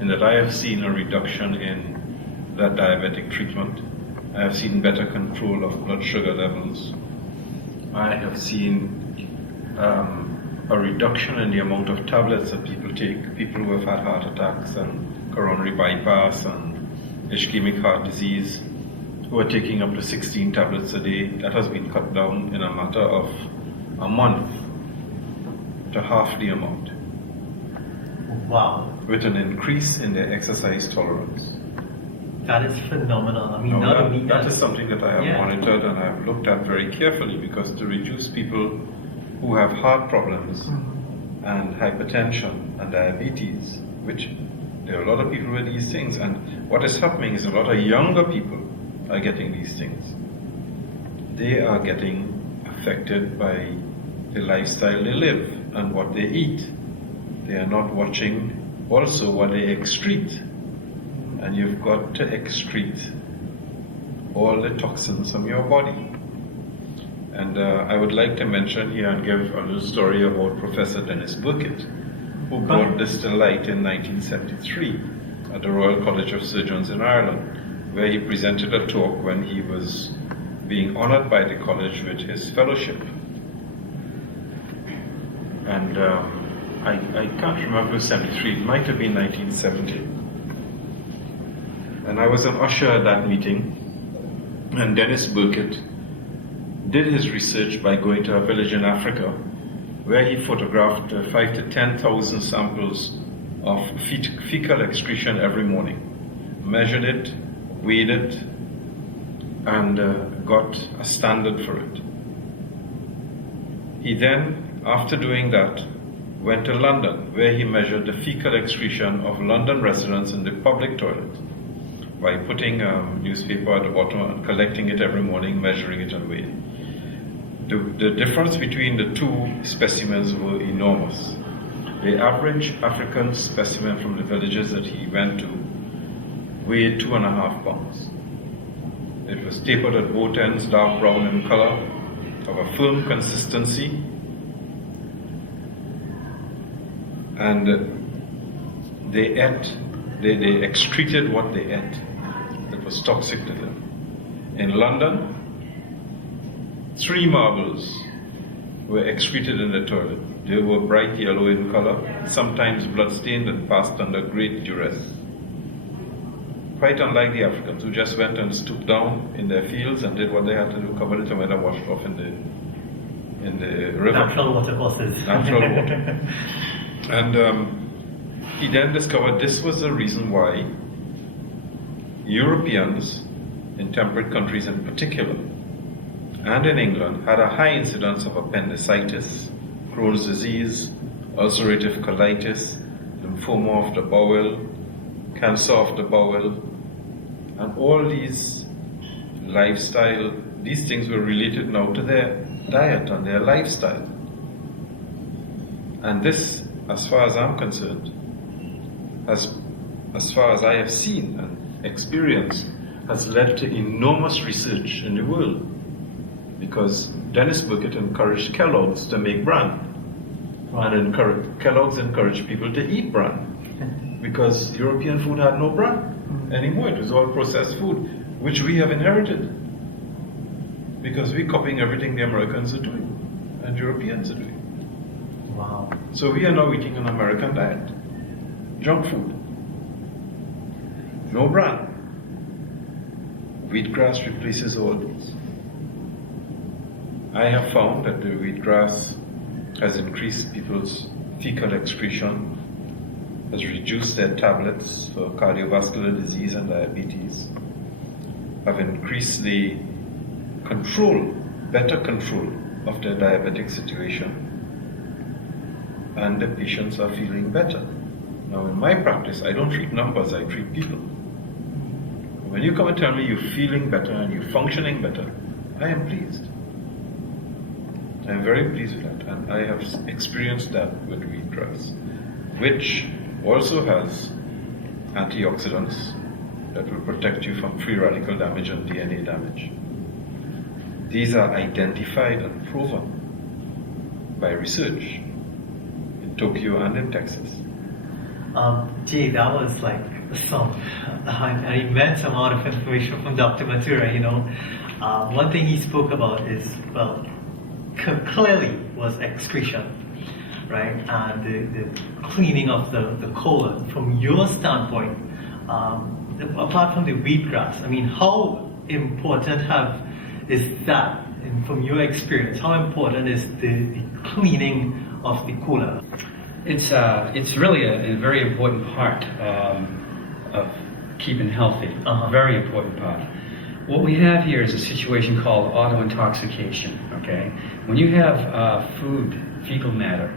in that I have seen a reduction in that diabetic treatment. I have seen better control of blood sugar levels. I have seen a reduction in the amount of tablets that people take, people who have had heart attacks and coronary bypass and ischemic heart disease, who are taking up to 16 tablets a day. That has been cut down in a matter of a month to half the amount. Wow. With an increase in their exercise tolerance. That is phenomenal. I mean, that is something that I have monitored and I have looked at very carefully, because to reduce people who have heart problems and hypertension and diabetes, which there are a lot of people with these things, and what is happening is a lot of younger people are getting these things. They are getting affected by the lifestyle they live and what they eat. They are not watching also what they excrete. And you've got to excrete all the toxins from your body. And I would like to mention here and give a little story about Professor Dennis Burkitt, who brought this to light in 1973 at the Royal College of Surgeons in Ireland, where he presented a talk when he was being honored by the college with his fellowship. And I can't remember if it was 73, it might have been 1970. And I was an usher at that meeting, and Dennis Burkitt did his research by going to a village in Africa where he photographed 5,000 to 10,000 samples of fecal excretion every morning, measured it, weighed it, and got a standard for it. He then, after doing that, went to London, where he measured the fecal excretion of London residents in the public toilet by putting a newspaper at the bottom and collecting it every morning, measuring it and weighing it. The difference between the two specimens were enormous. The average African specimen from the villages that he went to weighed 2.5 pounds. It was tapered at both ends, dark brown in color, of a firm consistency, and they excreted what they ate that was toxic to them. In London, 3 marbles were excreted in the toilet. They were bright yellow in color, sometimes blood-stained, and passed under great duress. Quite unlike the Africans, who just went and stooped down in their fields and did what they had to do, covered it and went and washed off in the river. Natural water courses. Natural water. And he then discovered this was the reason why Europeans, in temperate countries in particular, and in England, had a high incidence of appendicitis, Crohn's disease, ulcerative colitis, lymphoma of the bowel, cancer of the bowel, and all these these things were related now to their diet and their lifestyle. And this, as far as I'm concerned, as far as I have seen and experienced, has led to enormous research in the world. Because Dennis Burkitt encouraged Kellogg's to make bran. Wow. And Kellogg's encouraged people to eat bran. Because European food had no bran anymore. It was all processed food, which we have inherited. Because we're copying everything the Americans are doing and Europeans are doing. Wow. So we are now eating an American diet. Junk food. No bran. Wheatgrass replaces all these. I have found that the wheatgrass has increased people's fecal excretion, has reduced their tablets for cardiovascular disease and diabetes, have increased the better control of their diabetic situation, and the patients are feeling better. Now in my practice, I don't treat numbers, I treat people. When you come and tell me you're feeling better and you're functioning better, I am pleased. I'm very pleased with that, and I have experienced that with wheatgrass, which also has antioxidants that will protect you from free radical damage and DNA damage. These are identified and proven by research in Tokyo and in Texas. Jay, that was like some an immense amount of information from Dr. Mathura. One thing he spoke about is, well, clearly was excretion, right? And the cleaning of the colon. From your standpoint, apart from the wheatgrass, I mean, how important is that, and from your experience, how important is the cleaning of the colon? It's really a very important part of keeping healthy. Very important part. What we have here is a situation called auto-intoxication. Okay, when you have food, fecal matter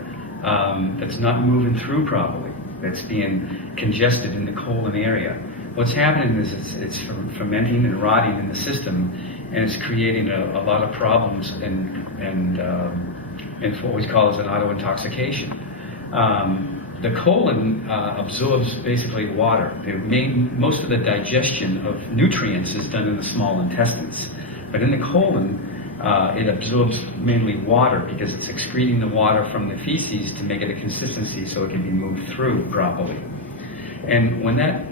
that's not moving through properly, that's being congested in the colon area, what's happening is it's fermenting and rotting in the system, and it's creating a lot of problems and what we call as an auto-intoxication. The colon absorbs basically water. Most of the digestion of nutrients is done in the small intestines, but in the colon it absorbs mainly water because it's excreting the water from the feces to make it a consistency so it can be moved through properly. And when that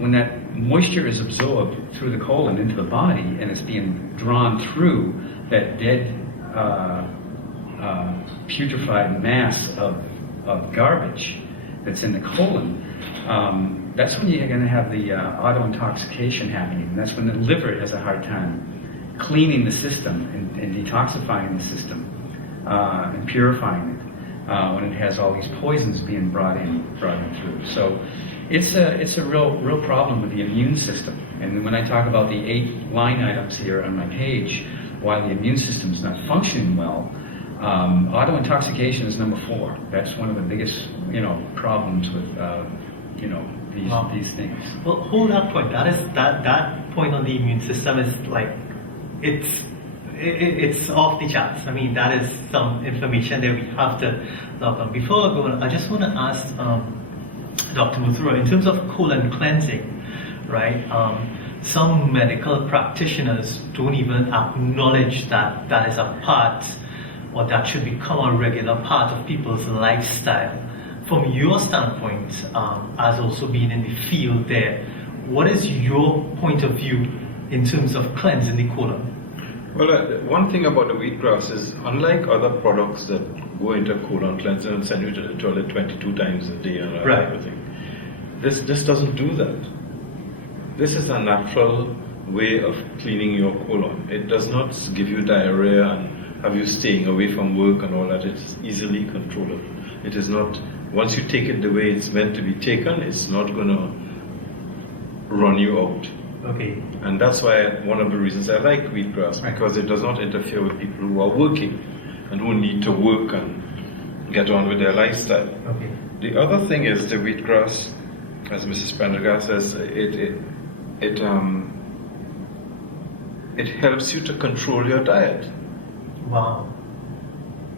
moisture is absorbed through the colon into the body and it's being drawn through that dead putrefied mass of garbage that's in the colon, that's when you're going to have the auto-intoxication happening. And that's when the liver has a hard time cleaning the system and detoxifying the system and purifying it when it has all these poisons being brought in through. So it's a real problem with the immune system. And when I talk about the 8 line items here on my page, why the immune system is not functioning well, auto-intoxication is number 4. That's one of the biggest, problems with, these things. Well, hold that point. That point on the immune system is like, it's off the charts. I mean, that is some information that we have to log on. Before I go on, I just want to ask Dr. Mathura, in terms of colon cleansing, right? Some medical practitioners don't even acknowledge that is a part, or that should become a regular part of people's lifestyle. From your standpoint, as also being in the field there, what is your point of view in terms of cleansing the colon? Well, one thing about the wheatgrass is, unlike other products that go into colon cleanser and send you to the toilet 22 times a day and everything, this doesn't do that. This is a natural way of cleaning your colon. It does not give you diarrhea and have you staying away from work and all that. It's easily controllable. It is not, once you take it the way it's meant to be taken, it's not going to run you out. Okay. And that's why one of the reasons I like wheatgrass, because it does not interfere with people who are working and who need to work and get on with their lifestyle. Okay. The other thing is the wheatgrass, as Mrs. Prendergast says, it helps you to control your diet. Wow.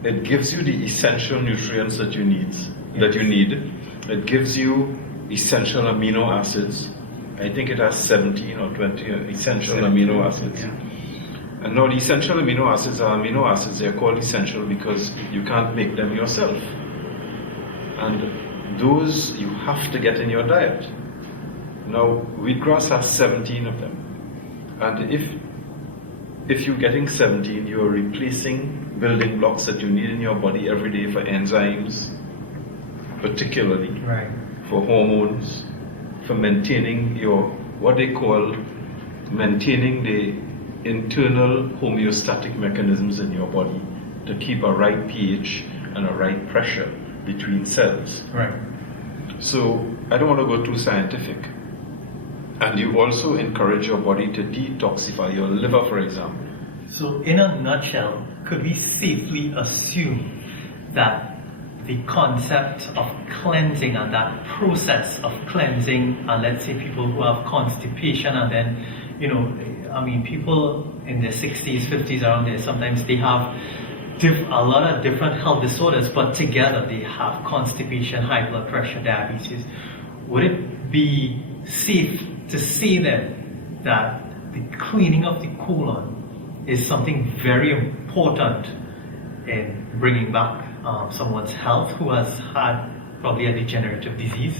It gives you the essential nutrients that you need. It gives you essential amino acids. I think it has 17 or 20 essential amino acids. Yeah. And now the essential amino acids are amino acids. They are called essential because you can't make them yourself. And those you have to get in your diet. Now, wheatgrass has 17 of them. And if you're getting 17, you're replacing building blocks that you need in your body every day for enzymes, particularly for hormones, for maintaining what they call maintaining the internal homeostatic mechanisms in your body to keep a right pH and a right pressure between cells. Right. So I don't want to go too scientific. And you also encourage your body to detoxify your liver, for example. So in a nutshell, could we safely assume that the concept of cleansing and that process of cleansing, and let's say people who have constipation and then, people in their 60s, 50s around there, sometimes they have a lot of different health disorders, but together they have constipation, high blood pressure, diabetes. Would it be safe to say then that the cleaning of the colon is something very important in bringing back someone's health who has had probably a degenerative disease?